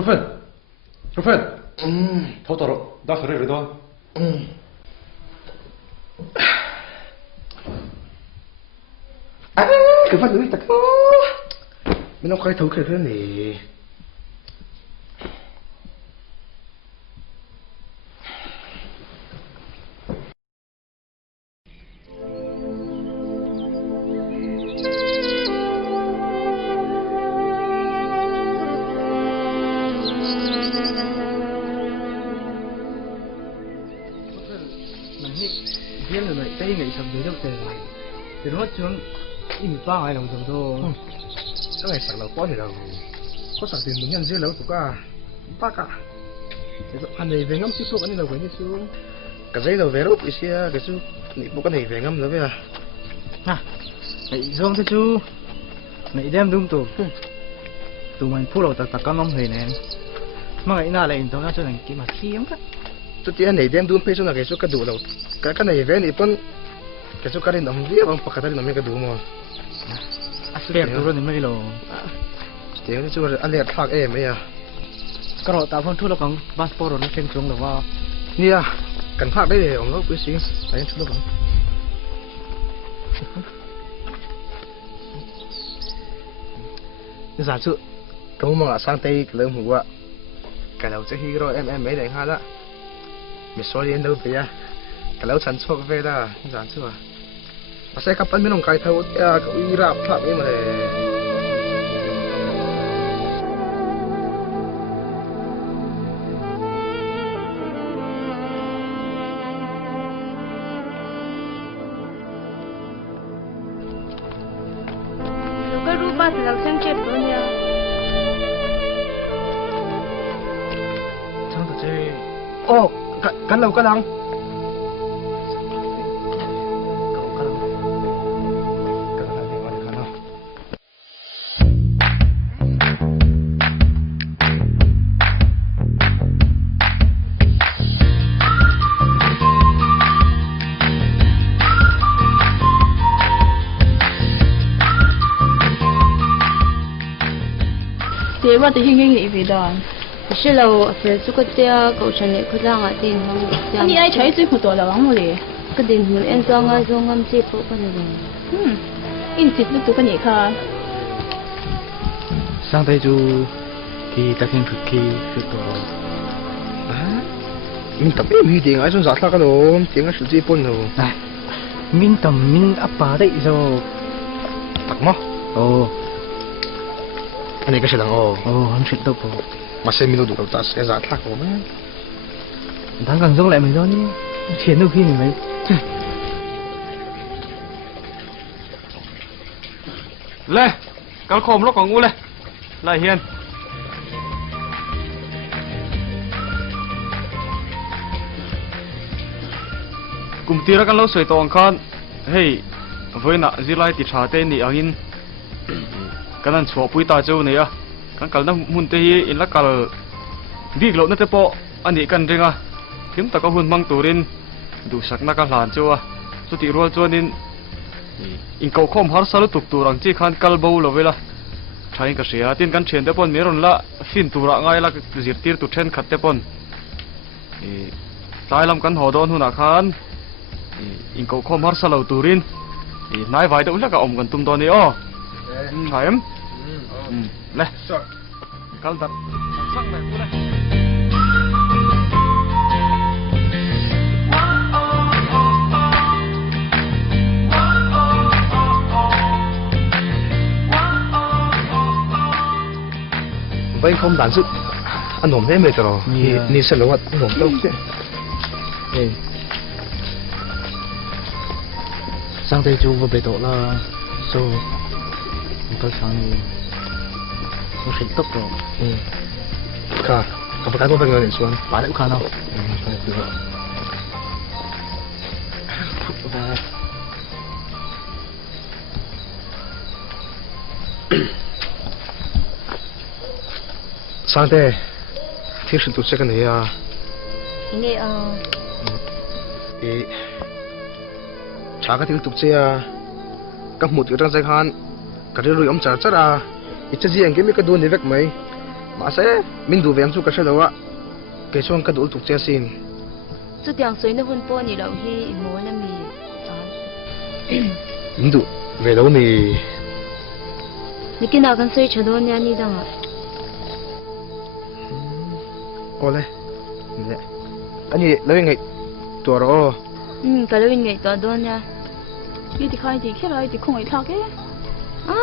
Rufen, thâu tao rồi, đã khởi rồi đó. Cái phần đấy thật mình không khai thấu cái này. Riêng là vậy, cái ngày sầm dưới đâu tề lại, từ đó xuống, im ba ngày đồng sầm thôi. Cái này sẵn là quá thì đâu, có sẵn tiền muốn nhân dưa lâu tụi cả, ba cả. Thế anh này về ngắm tiếp tục anh này về như xuống, cái giấy đầu về đâu bị xe, cái số, nị bộ cái này về ngắm nữa bây giờ. Ha, này giống thế chú, này đem đúng tụ, tụ mình phụ đầu tạc tạc con ông thầy này, mà ngày nào lại tao nó cho thành cái mà khiếm cái. Tụi anh này đem đúng số là cái số cái đủ đâu, cái này về nị pun, cái số cái này nằm dưới bằng pakai tadi namanya cái đủ mà. Asli aku turun ini lo. Tiếng chú anh liệt thạc em ấy à. Kalau tak pun tu lo kang paspor lo sen chung lo wa. Nia, cần thạc đấy để ông nó quý sĩ, đấy chú nó. Giả sử, tôi mà sang Tây lớn hủ ạ. Cái đầu sẽ hi rồi em mấy đánh ha đó. Mình xóa đi đâu vậy à? Cái đầu sản xuất về đó, giả sử à. Mà sẽ kapan mình không khai thâu, cậu y rạp thạc ấy mà để. Cái rupa thì là xem chết rồi nha. Chẳng tự chơi. Ô, cắn đầu cắn lăng. Thế mà thì hình nghĩ về đó. Sẽ là phải suốt cái câu chuyện này cứ rằng là tiền không. Anh đi ai chơi chơi của tôi là lắm rồi. Cái tiền muốn em cho ngay cho ngâm xếp phụ cái này. In xịt lúc tôi cái gì cả. Sang đây chú thì ta kinh thực kỳ sự tổ. Mình tập em tiếng ai trong giặt là cái đồ tiếng ai sử dụng pun đồ. Này, mình tầm mình apa đấy rồi. Tắc mà. Ồ. Anh ấy cái gì đang ồ. Ồ, không chuyện đâu rồi. Mà xem mình đủ ta sẽ giặt thắc của mình. Đáng càng giống lại mình đó nhé. Khiến đôi khi mình mấy. Lê, cái khom nó còn ngu lê, lại hiền. Cùng tia cái lâu sưởi tòng khan, hey, với nãy gì lại thì trả tên này anh, cáiนั้นชัวปุ้ยตาเจ้าเนี่ยกันกันนั้นหุ่นเตยอินละกันวิกโลนั่นเตปออันนี้กันเรงอ่ะถึงแต่ก็หุ่นมังตูรินดูสักนักหลานเจ้าสุดที่รัวจวนินอินเก่าข้อมหาสารตุกตัวรังจีขันกัลเบาเลยละใช้กระเสียตินกันเชียนเตปอนเมรอนละฟินตัวระง่ายละจิตตีร์ตุเชนขัดเตปอนตายลำกันหอดอนหุ่นอาคารอินเก่าข้อมหาสารตุรินนายไว้เดี๋ยวละก็อมกันตุ้มตอนนี้อ๋อใช่ไหมเลยกันตัดช่างแบบกูเลยVậy không đàn sức anh hồn thế mệt rồi. Ni sẽ lâu anh hồn đâu chứ. Sang đây chú vừa bị đổ là số tôi sang đi nó sẽ tốc rồi. Cả, các bạn có bao nhiêu tiền xuống? Bán được không? Được rồi. Sang đây, thì sự tụt sẽ cái này à? Nghe chả cái thứ tụt sẽ à? Các một cái trang giấy han, cái điều rồi ông trả chắc à? Ít gì anh cái mấy cái đồn này vạch mấy, mà sẽ mình đủ về chú cái đâu á cái chuyện cái đủ tục chơi xin Chú tiếng suy nó vun po ni lâu hi mua na mi mình đủ về đâu thì Ni cái nào cần suy cho đó nha ni đang ạ ô lê nè anh ấy lấy ngày tuổi rồi cái lâu ngày tao đó nha Đi thì khai thì khi lại thì không ai thắc ấy.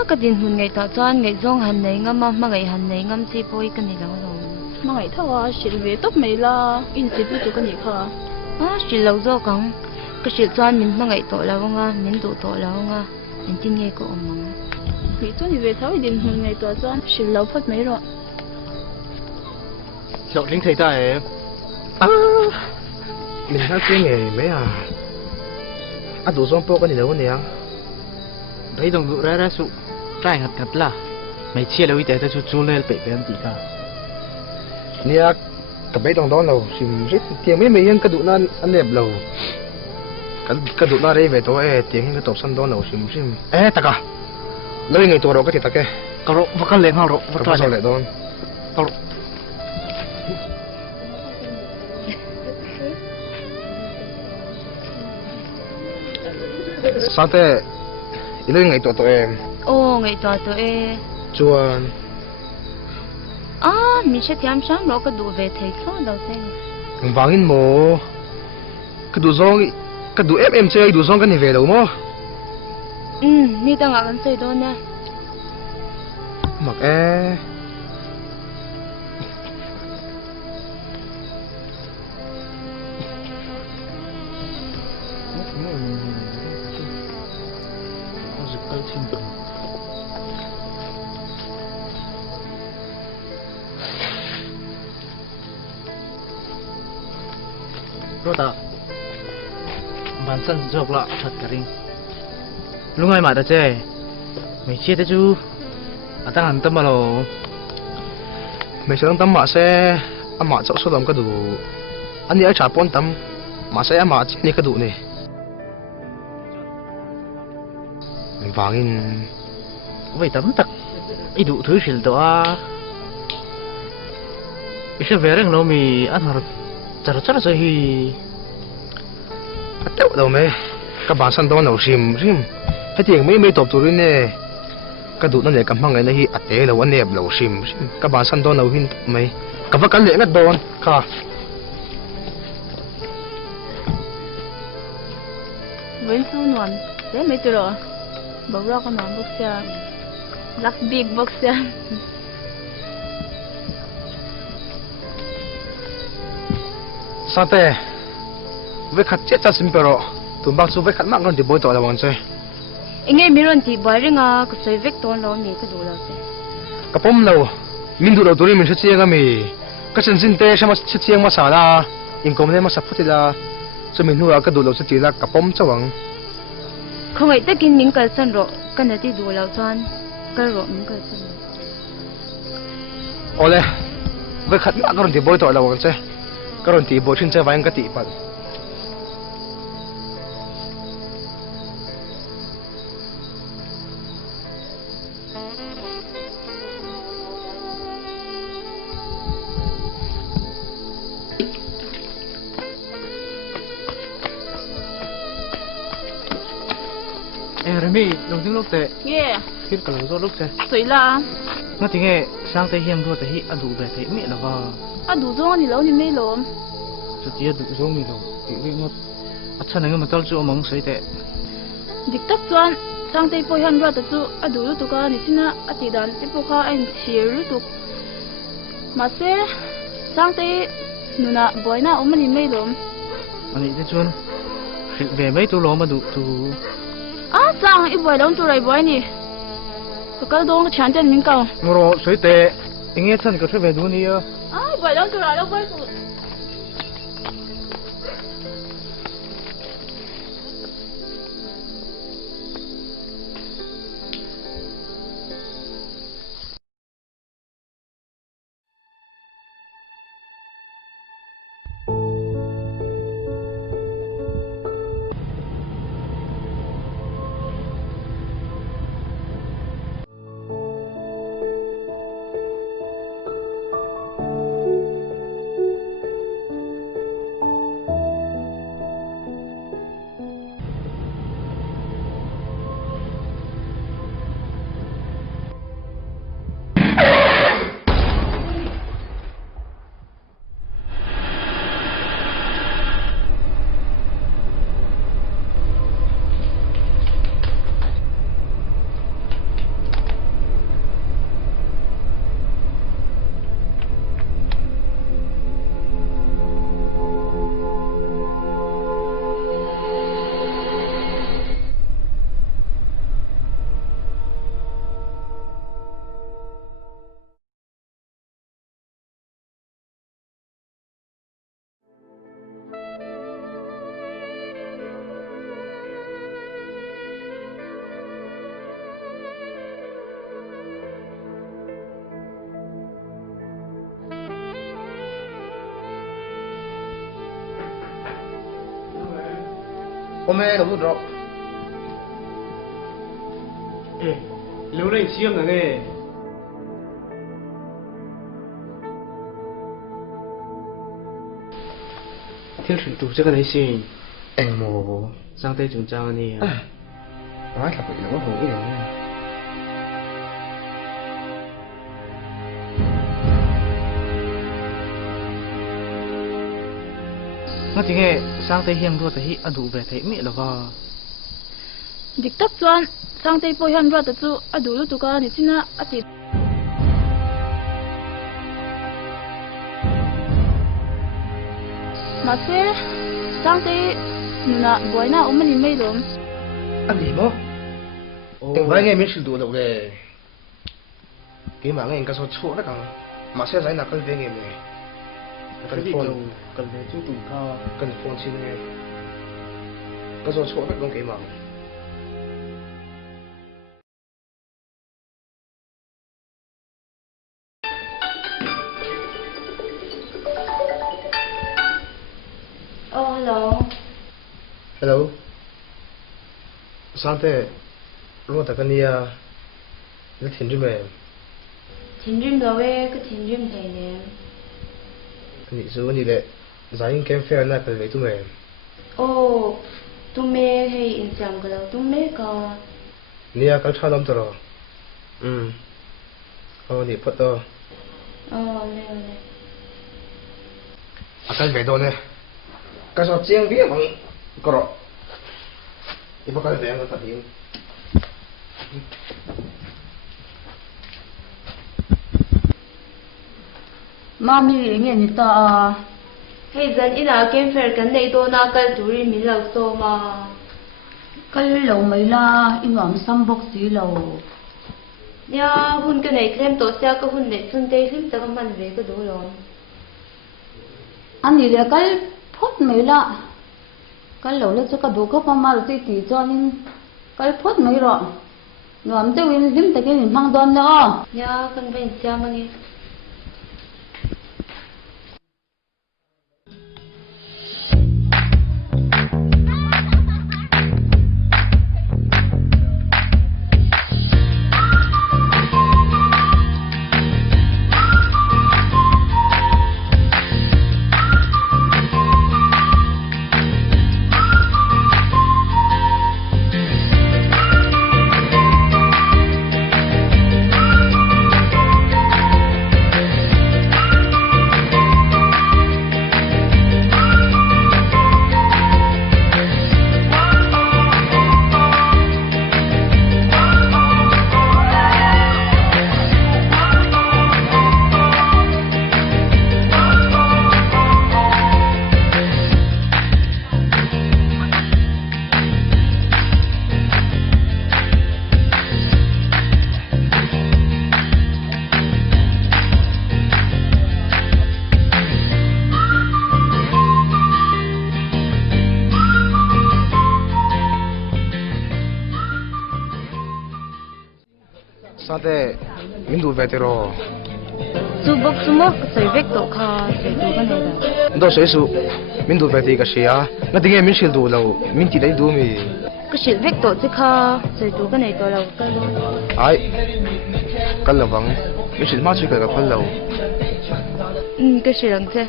cái दिन hun ngày tao chọn ngày zong hành này ngâm mà ngày hành này ngâm chỉ bôi cái này đâu rồi Mà ngày thắc à, sẽ về tốt mấy là in chỉ tụi cái gì kha. chỉ lâu rồi con cái sự chọn mình mà ngày tội là không à mình đủ tội là không à mình tin nghe cô mà Vì tôi thì về tháo đi hôm ngày tòa chọn sẽ lâu phát mấy rồi. Lộ chính thầy ta em. mình hát tiếng nghề mấy đủ xong po cái gì đâu nè Thấy đồng vụ ra sụ trai hạt hạt là mày chia đâu để ta chú lên bể bể gì cả. nè cái bé đồng đó lâu xin rất tiếng mấy mấy cái đủ nó ăn đẹp lâu cái đủ nó đây về tối tiếng cái tập sân đó lâu xin ê ta cả lấy ngày tuổi rồi cái gì ta cái Kalau bukan leng haro, cái betul sao lại đó Kalau sao thế lấy ngày tuổi tụi em ngày tao tụi chuan mình sẽ tiêm sáng rồi cái đủ về thầy số đầu tiên vangin mo cái đủ em chơi đủ zong cái này về đâu mo ni đang ở gần chơi đó nè mặc e Rota Bansan jog la chat karing Lungai ma da che Mày chia thế chú Atang antam malo mấy sáng tâm mà sẽ mà cháu số làm cái đủ anh ấy trả pon tâm mà sẽ mà chỉ cái đủ này mình vangin Vậy tấm tắc Ý đủ thứ xịl đó Ý sẽ về rừng lâu mì ăn hạt Chara rồi hi tẹo đâu mấy các bạn săn đó nào sim hay tiếng mấy tập tụi này cái đủ nó để cầm hàng này hi ate là vấn đề lâu sim các bạn săn đó nào hin mấy các bạn cần lẽ ngắt đòn cả Với số nguồn, thế mấy tụi rồi. Bảo ra con nguồn bốc xe. Last big bốc xe. sao thế với khát chết cha sim pero tụi bác chú với khát mạng còn thì bôi tội là bọn chơi nghe mi ron thì bởi rằng cái sợi vết tôn lâu nhỉ cái đủ lâu thế cái pom lâu mình đủ đầu tụi mình sẽ chia cái mì cái chân sinh tê xem mà sẽ chia mà xả ra in công này mà sắp phát ra cho mình nuôi cái đủ lâu sẽ chia ra cái pom cho bằng không phải tất nhiên mình cái sân rồi cái này thì đủ lâu chọn cái rồi mình cái sân rồi ole với khát mạng còn thì bôi tội là bọn chơi cái rồi thì bôi trên chơi vài cái tỷ bận Remy đồng tiếng lúc tệ Yeah, Hít cả lỗ lúc tệ sấy là. Nó tiếng nghe sang tay hiểm thua tay hi ăn đủ về thấy mẹ là vào Đủ rồi thì lâu thì mấy lâu. Cho chia đủ giống mình đâu Thì vì nó Chân này mà tao chỗ mong sấy tệ Địch tắc chọn. Sang tay bôi hand ra tụi chú. Đủ lúc tụi cái này xin á. Thì đàn tiếp bôi khai anh chia lúc tụi. Mà sẽ sang tay nuna bôi na ôm mình mấy lâu. Anh ấy thế chuan Về mấy tụ lỗ mà đủ tụ Sang ít bôi đâu tụi này bôi nè. Tụi cái đó nó chán chân mình cầu. Ngô sấy tệ Anh nghe chân có thể về đủ nì Bôi đâu tụi này đâu bôi tụi. 我们都不着。哎，留了一样的呢。天水堵这个内心，冇，上帝仲教你啊。我特別諗好嘅。我淨係上帝向多啲阿杜白睇咩咯吧？ dik tak chuan sang tei pawh hian ruat chu a du lu tuka ni china a ti ma se sang tei nuna boina omani mai lom Anh gì mô? Từng vài ngày mình sử dụng đâu đây. Cái mà anh cái số chỗ đó càng mà sẽ giải nạp cái về ngày này. Cần phone, cần phải chú tùng kho. cần phone xin nghe. Cái số chỗ đó cũng cái mà. Oh, hello. Hello. Sáng thế, lúc ta cái nia, nó thiên chứ mẹ. Thiên dream đâu ấy, cái thiên dream thầy nè. Anh số như thế, giải những cái fair này phải lấy tụi mẹ. Oh, tụi mẹ hay in sang cái đâu tụi mẹ cả. Nia cái cha lắm rồi. Nè phát đó. Nè. À cái về đó nè. Cái số chiang viết bằng có rồi. Thì bắt cái về nó thật hiện. mami nge ni ta Hay dân ina kem fair kan nei to na kal turi min lo so ma. kal lo mai la inwam sam bok si lo Ya hun cái này thêm tổ xe cái hun này xuân tây thêm ta cái man về cái đồ rồi. ani le kal phot mai la kal lo le chu ka do ka pa ma ti ti chuanin kal phot mai ro nuam te win lim te ke min mang don la Ya kan ben sia ma ni. Sáng thế, mình đủ về rồi. Su bok su mo sai vek to kha sai to kan nei da. Đó sẽ số, mình đủ về thì cái gì à? Nó tiếng mình sử dụng lâu, mình chỉ lấy đủ mi. Cái shit vek to chứ kha sai to kan nei to lo ka lo. Ai, cái là vắng, mình sử mà chỉ cái phần lâu. Cái shit lang che.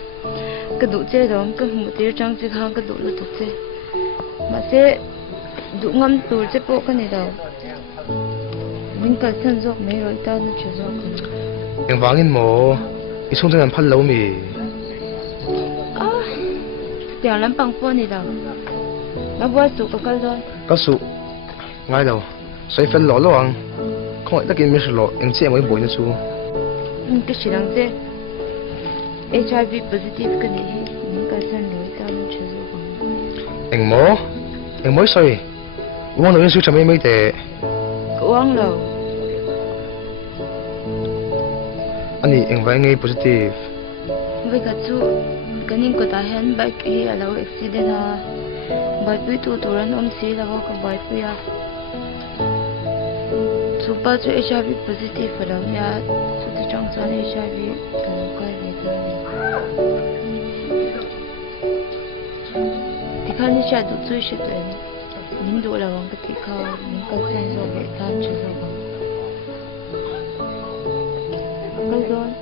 Cái đủ che đó cái mu tir chang chứ kha cái đủ lo to che. Mà se đủ ngam tur che po kan nei da. Mình cả thân dọc mấy rồi ta nó chưa dọc. Em vắng in mồ, ít xong thì làm phần lâu mi. Tiếng lắm bằng phone này đâu. Nó vừa sụp cái rồi. Cái số, ngay đâu, xoay phần lỗ lo anh, không phải tất nhiên mình sử lỗ, em chỉ mới bồi nữa chú. Cái gì đang thế? HIV positive cái này, mình cả thân rồi ta nó chưa dọc. Em mới xoay, uống được những số chấm mấy tệ. Uống lâu. Ani em vai ngay positive. Với cả chú, cái nín của ta hiện bike đi ở lâu accident ha. Bike bị tụt ran xí là có cái bike bị à. Chú ba chú HIV positive ở đâu ya? Chú thì trong sáng HIV cái quay về cái này. Thì 看你下都最是对，您多了往个地靠，您高山上给他吃了吧。高山。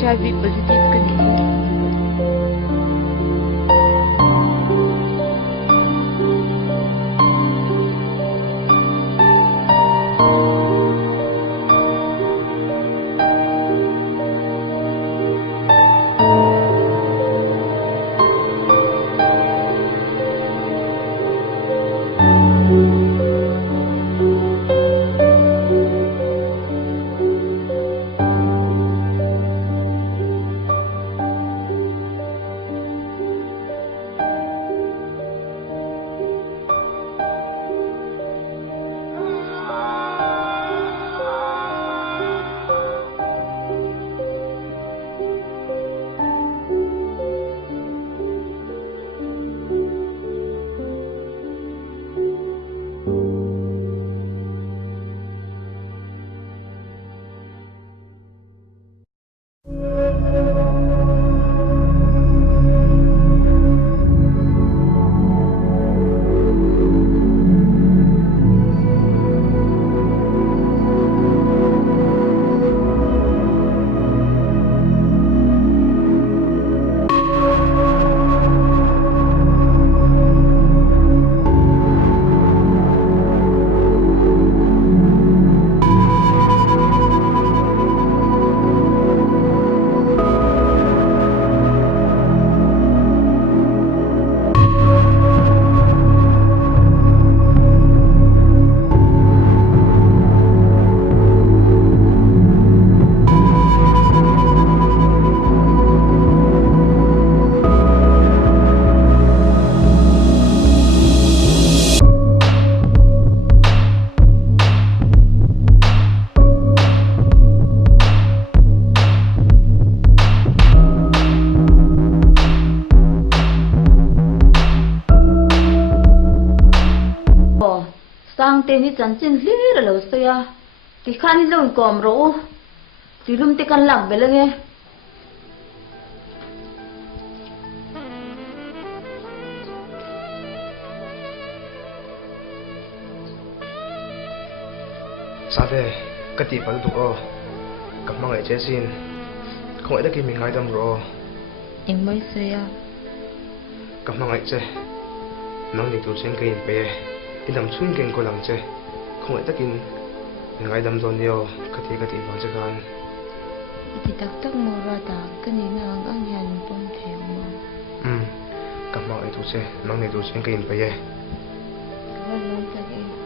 HIV positive ka din. sang tên đi chắn trên lý là lâu xoay à thì khăn đi lâu còm rỗ thì lùm tê căn lặng về lưng nghe sao thế cái tỷ phấn tụ ô gặp mang lại chế xin không ai đã kịp mình ngay đâm rồi em mới xoay à gặp mang lại chế mang đi tụ trên cây bè đi nằm xuống cây cô làm chế không ai đã kịp mình ngay đâm rồi nhiều cái tỷ vào chế gan thì tắc tắc mô ra ta cái này ngang ăn nhàn bông thèm mà gặp mang lại tụ chế mang đi tụ trên cây bè vâng vâng tắc em